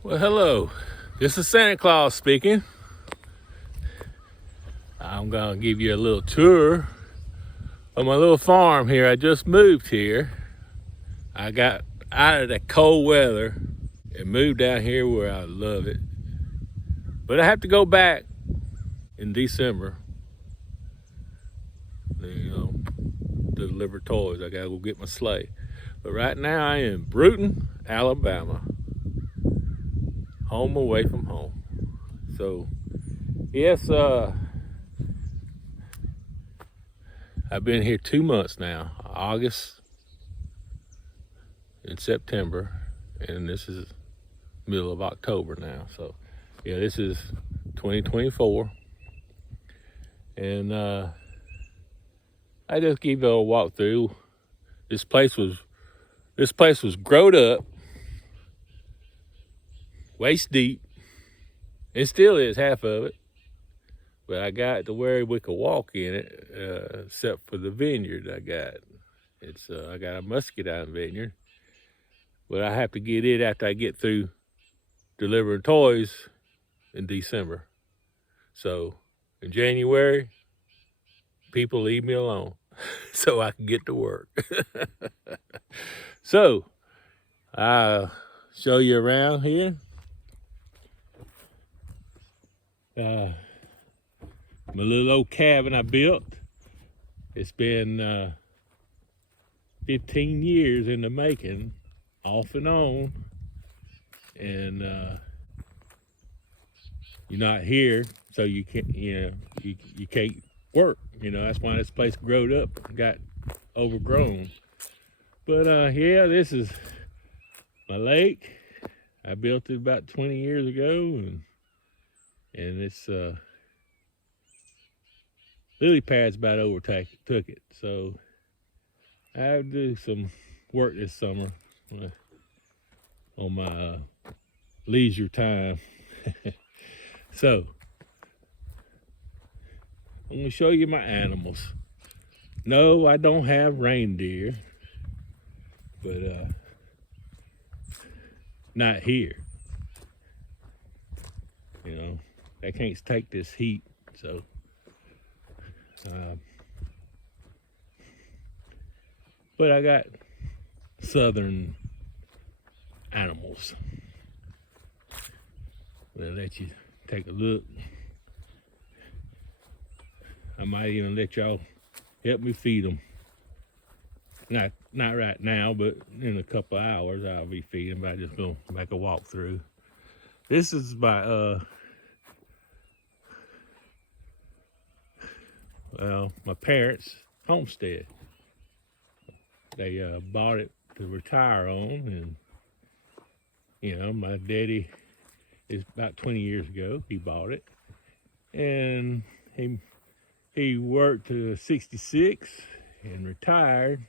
Well, hello. This is Santa Claus speaking. I'm going to give you a little tour of my little farm here. I just moved here. I got out of the cold weather and moved down here where I love it. But I have to go back in December, you know, to deliver toys. I got to go get my sleigh. But right now I am in Bruton, Alabama, home away from home. So, yes, I've been here 2 months now, August and September, and this is middle of October now. So, yeah, this is 2024, and I just give you a walk through. This place was growed up, waist deep. It still is half of it, but I got to where we could walk in it, except for the vineyard I got. I got a muscadine vineyard, but I have to get it after I get through delivering toys in December. So in January, people leave me alone so I can get to work. So I'll show you around here. My little old cabin I built. It's been 15 years in the making, off and on. And you're not here, so you can't, you can't work. That's why this place growed up, got overgrown. But yeah, this is my lake. I built it about 20 years ago, and it's lily pads about took it. So I have to do some work this summer on my leisure time. So I'm gonna show you my animals. No, I don't have reindeer, but not here. They can't take this heat, so but I got southern animals. I'll let you take a look. I might even let y'all help me feed them. Not right now, but in a couple of hours I'll be feeding. But I'm just gonna make a walk through. This is my my parents' homestead. They bought it to retire on, and my daddy is about 20 years ago. He bought it, and he worked to 66 and retired,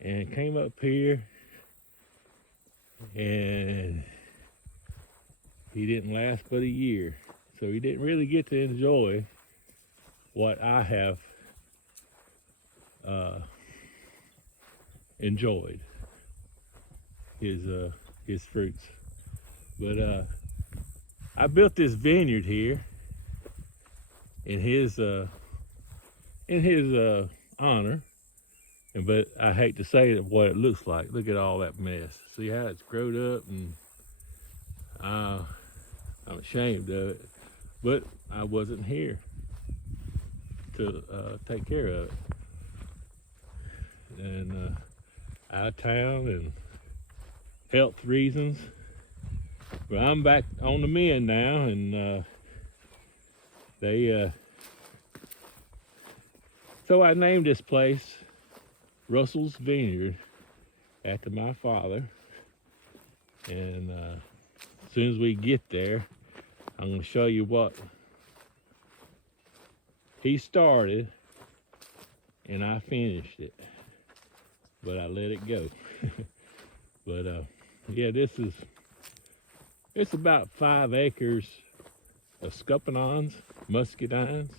and came up here, and he didn't last but a year, so he didn't really get to enjoy what I have enjoyed, his fruits. But I built this vineyard here in his honor, but I hate to say what it looks like. Look at all that mess. See how it's grown up, and I'm ashamed of it. But I wasn't here to take care of it, and out of town and health reasons. But I'm back on the mend now, and so I named this place Russell's Vineyard after my father. And as soon as we get there, I'm going to show you what he started, and I finished it, but I let it go. But yeah, it's about 5 acres of scuppernons, muscadines.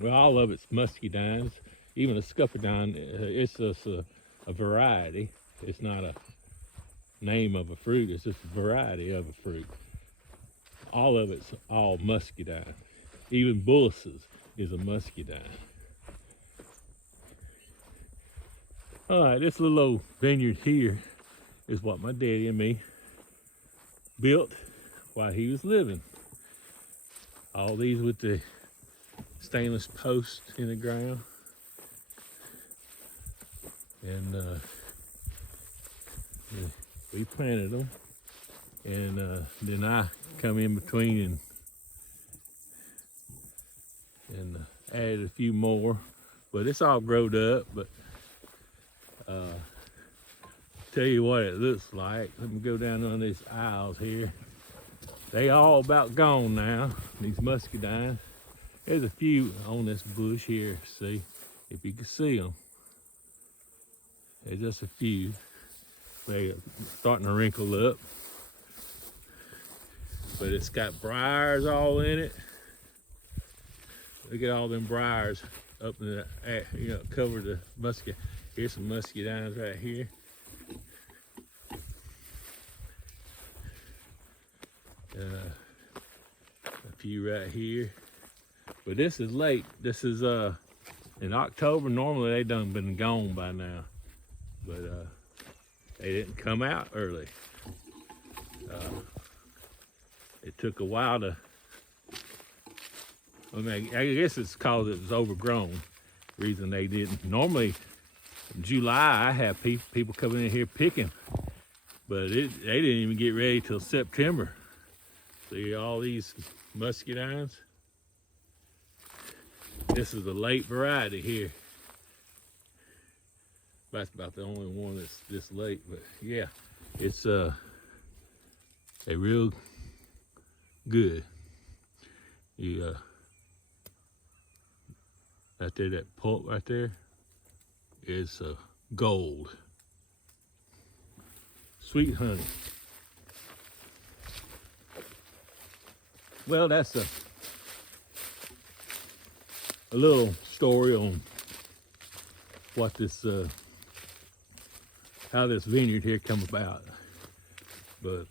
Well, all of it's muscadines. Even a scuppernine, it's just a variety. It's not name of a fruit. It's just a variety of a fruit. All of it's all muscadine. Even Bull's is a muscadine. All right, this little old vineyard here is what my daddy and me built while he was living. All these with the stainless post in the ground. And we planted them. And then I come in between and added a few more. But it's all growed up. But tell you what it looks like. Let me go down on these aisles here. They all about gone now, these muscadines. There's a few on this bush here, see, if you can see them. There's just a few. They're starting to wrinkle up. But it's got briars all in it. Look at all them briars up in the, cover the muscat. Here's some muscadines right here. A few right here. But this is late. This is in October. Normally they done been gone by now. But they didn't come out early. It took a while to, I guess it's because it was overgrown. Reason they didn't. Normally in July I have people coming in here picking, but they didn't even get ready till September. See all these muscadines? This is a late variety here. That's about the only one that's this late, but yeah, it's a real good. You right there, that pulp right there is gold. Sweet honey. Well, that's a little story on what this how this vineyard here come about. But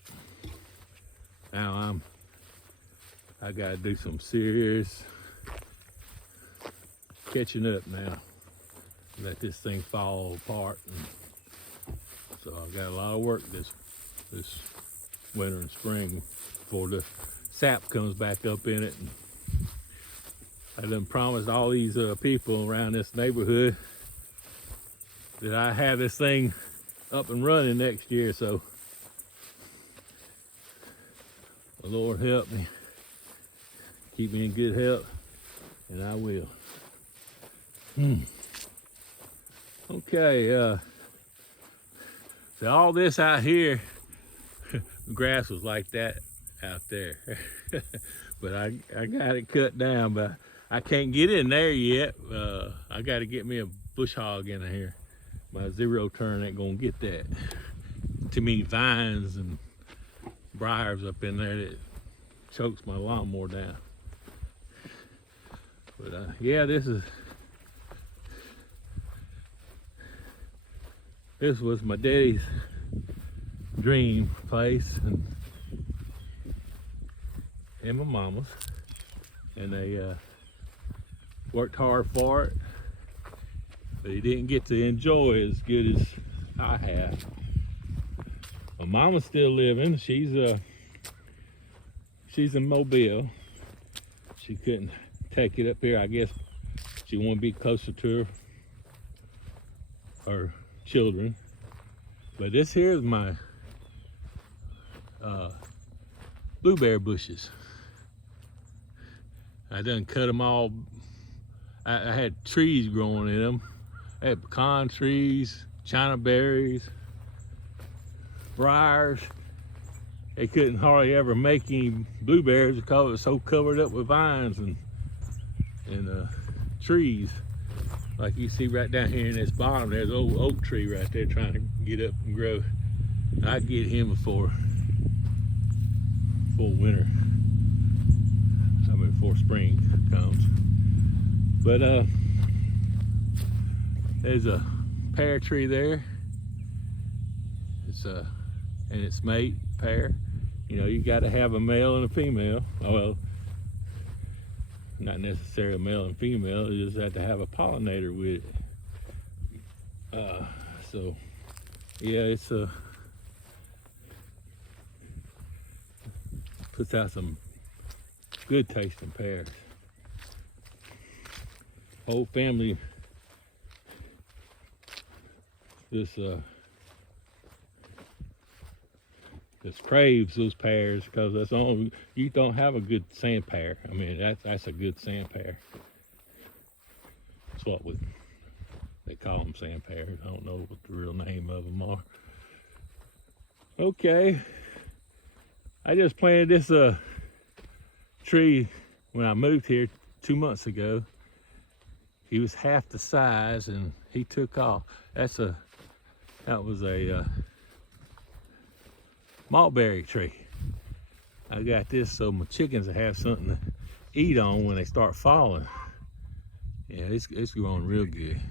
now I gotta do some serious catching up now. Let this thing fall apart. And so I've got a lot of work this winter and spring before the sap comes back up in it. And I done promised all these people around this neighborhood that I have this thing up and running next year. So the Lord help me, keep me in good health, and I will. Okay, so all this out here, grass was like that out there. But I got it cut down, but I can't get in there yet. I got to get me a bush hog in here. My zero turn ain't gonna get that. Too many vines and briars up in there that chokes my lawnmower down. But yeah, this was my daddy's dream place, and my mama's, and they worked hard for it, but he didn't get to enjoy as good as I have. My mama's still living. She's in Mobile. She couldn't take it up here. I guess she wanted to be closer to her children. But this here is my blueberry bushes. I done cut them all. I had trees growing in them. I had pecan trees, China berries, briars. They couldn't hardly ever make any blueberries because it was so covered up with vines and trees. Like you see right down here in this bottom, there's an old oak tree right there trying to get up and grow. I'd get him before winter. I mean, before spring comes. But there's a pear tree there. It's and its mate pair. You know, you got to have a male and a female. Well, not necessarily a male and female. You just have to have a pollinator with it. So yeah, it's puts out some good tasting pears. Whole family just craves those pears because that's all you don't have a good sand pear. I mean, that's a good sand pear. That's what they call them, sand pears. I don't know what the real name of them are. Okay, I just planted this tree when I moved here 2 months ago. He was half the size and he took off. That was a mulberry tree. I got this so my chickens will have something to eat on when they start falling. Yeah, it's growing real good.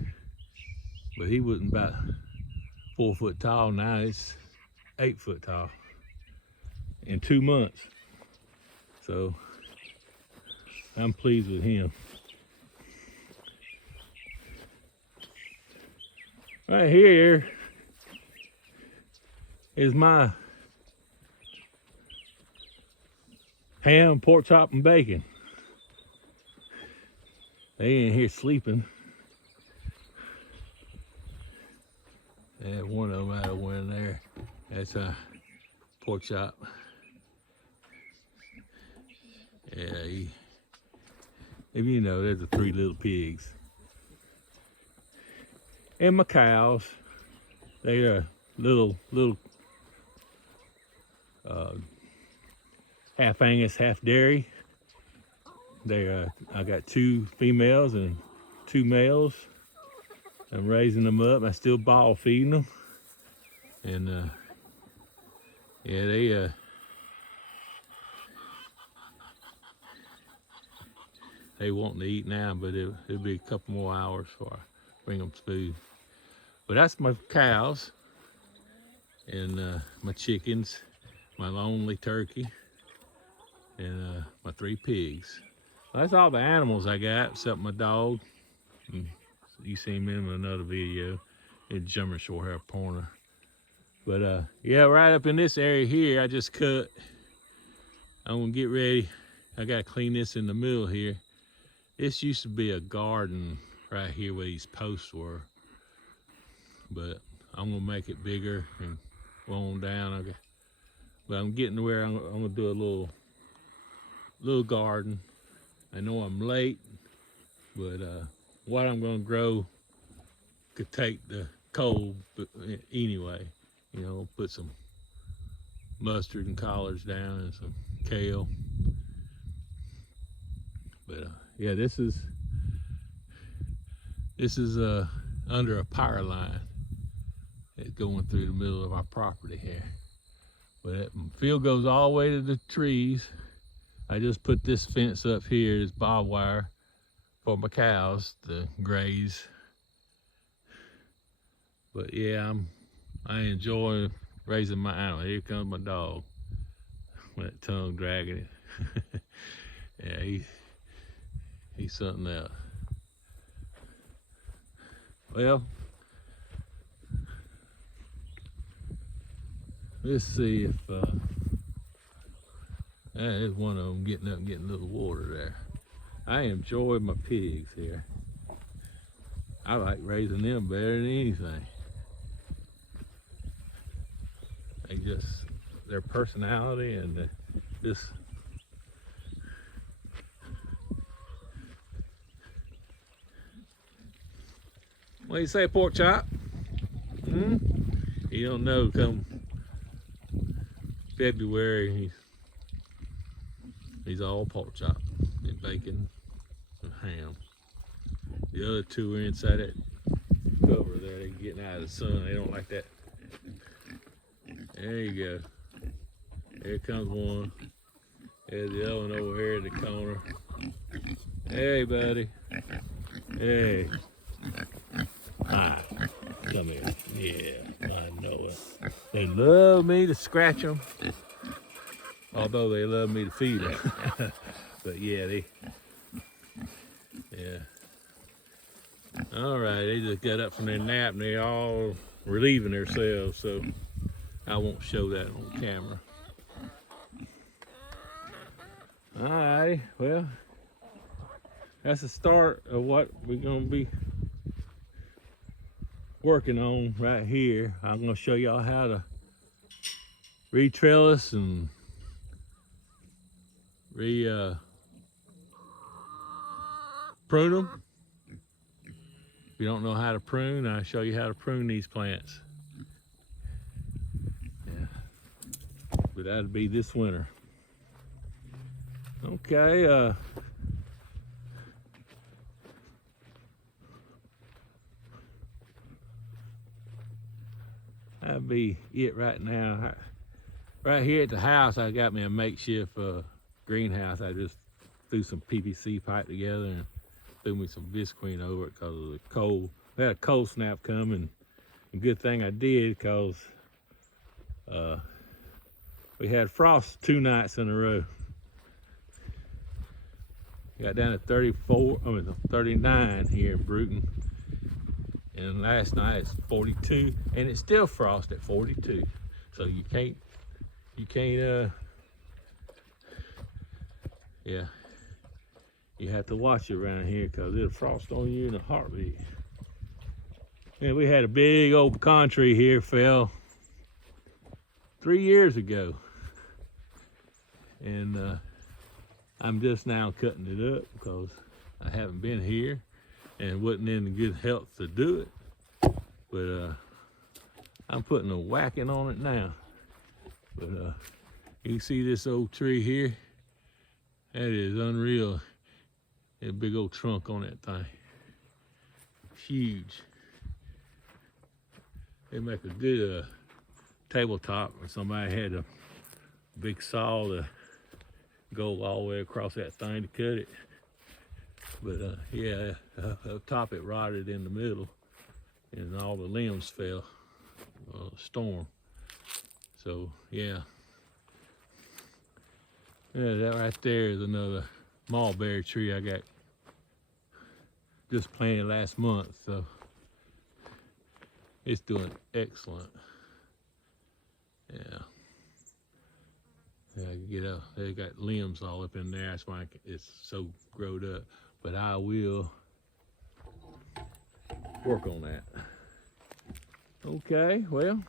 But he wasn't about 4 foot tall. Now it's 8 foot tall in 2 months. So I'm pleased with him. Right here is my ham, pork chop, and bacon. They in here sleeping. And one of them out of one in there. That's a pork chop. Yeah, if you know, there's the 3 little pigs. And my cows, they are little half Angus, half dairy. I got 2 females and 2 males. I'm raising them up. I still ball feeding them, and yeah, they wanting to eat now, but it'll be a couple more hours before I bring them food. But that's my cows and my chickens, my lonely turkey, and my 3 pigs. That's all the animals I got, except my dog. And you seen him in another video. It's German Shorthair Pointer. But yeah, right up in this area here, I just cut. I'm gonna get ready. I gotta clean this in the middle here. This used to be a garden right here where these posts were. But I'm gonna make it bigger and go on down. Okay. But I'm getting to where I'm gonna do a little garden. I know I'm late, but what I'm gonna grow could take the cold, but anyway, you know, put some mustard and collards down and some kale. But yeah, this is under a power line. It's going through the middle of our property here. But the field goes all the way to the trees. I just put this fence up here, this barbed wire, for my cows to graze. But yeah, I enjoy raising my animal. Here comes my dog, with that tongue dragging it. Yeah, he's something else. Well, let's see if there's one of them getting up and getting a little water there. I enjoy my pigs here. I like raising them better than anything. They just, their personality and just what do you say, pork chop? You don't know, come February, he's all pork chop and bacon and ham. The other 2 are inside that cover there. They're getting out of the sun. They don't like that. There you go. Here comes one. There's the other one over here in the corner. Hey, buddy. Hey. Hi. Come here. Yeah, I know it. They love me to scratch them, although they love me to feed them. But yeah, yeah. All right, they just got up from their nap and they all relieving themselves, so I won't show that on camera. All right, well, that's the start of what we're gonna be working on right here. I'm gonna show y'all how to re-trellis and prune them. If you don't know how to prune, I'll show you how to prune these plants. Yeah, but that'll be this winter. Okay, that'll be it right now. Right here at the house, I got me a makeshift greenhouse. I just threw some PVC pipe together and threw me some visqueen over it because of the cold. We had a cold snap coming. And good thing I did, because we had frost 2 nights in a row. Got down to 39 here in Bruton. And last night it's 42, and it's still frost at 42. So you can't, yeah. You have to watch it around here because it'll frost on you in a heartbeat. And we had a big old pecan tree here fell 3 years ago. And I'm just now cutting it up because I haven't been here and wasn't in good health to do it. But I'm putting a whacking on it now. But you can see this old tree here. That is unreal. A big old trunk on that thing. Huge. They make a good tabletop if somebody had a big saw to go all the way across that thing to cut it. But yeah, up top it rotted in the middle and all the limbs fell. Storm. So yeah. Yeah, that right there is another mulberry tree I got just planted last month, so it's doing excellent. Yeah. They got limbs all up in there. That's why it's so growed up. But I will work on that. Okay, well,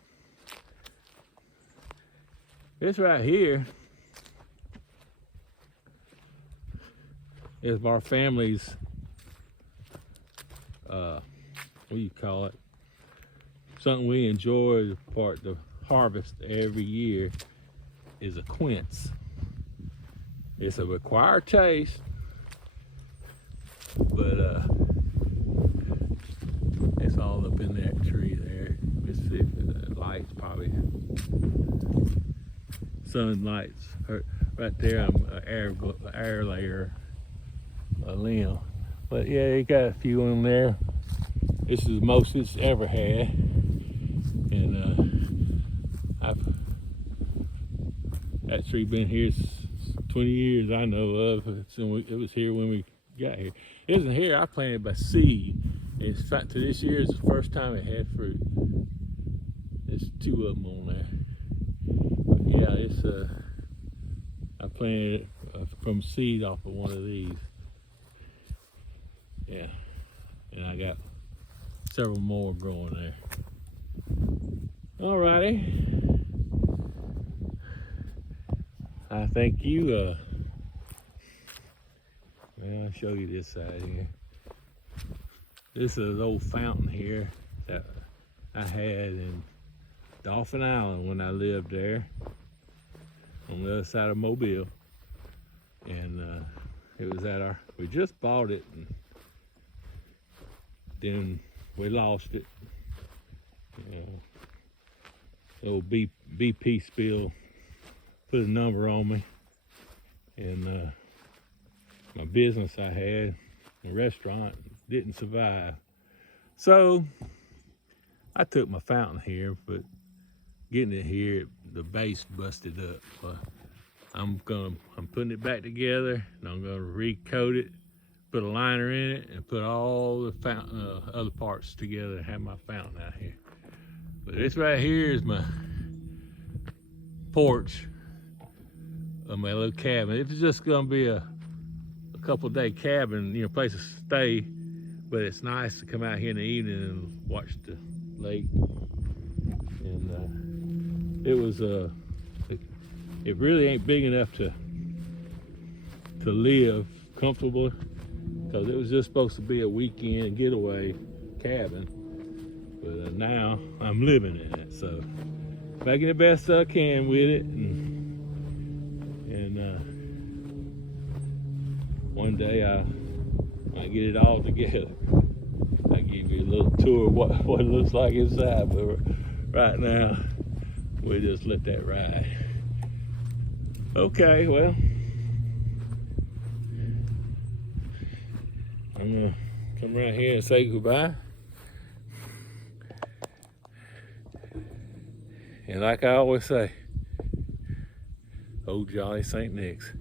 this right here is our family's, what do you call it? Something we enjoy to harvest every year is a quince. It's a required taste, but it's all up in that tree there. Let's see if the lights probably, sunlight's right there. I'm air layer a limb, but yeah, you got a few in there. This is the most it's ever had, and that tree been here 20 years I know of. It was here when we got here. It wasn't here. I planted by seed. In fact, to this year is the first time it had fruit. There's 2 of them on there. But yeah, it's I planted it from seed off of one of these. Yeah, and I got several more growing there. Alrighty. I thank you. I'll show you this side here. This is an old fountain here that I had in Dauphin Island when I lived there on the other side of Mobile. And it was we just bought it, and then we lost it. Old BP spill put a number on me, and my business I had, a restaurant, didn't survive. So I took my fountain here, but getting it here, the base busted up. I'm putting it back together, and I'm gonna recoat it, put a liner in it, and put all the fountain, other parts together and have my fountain out here. But this right here is my porch of my little cabin. It's just gonna be a couple day cabin, place to stay, but it's nice to come out here in the evening and watch the lake. And it really ain't big enough to live comfortably, because it was just supposed to be a weekend getaway cabin, but now I'm living in it, so making the best I can with it, and one day I get it all together. I give you a little tour of what it looks like inside, but right now we'll just let that ride. Okay, well, I'm gonna come around here and say goodbye. And like I always say, oh jolly St. Nick's.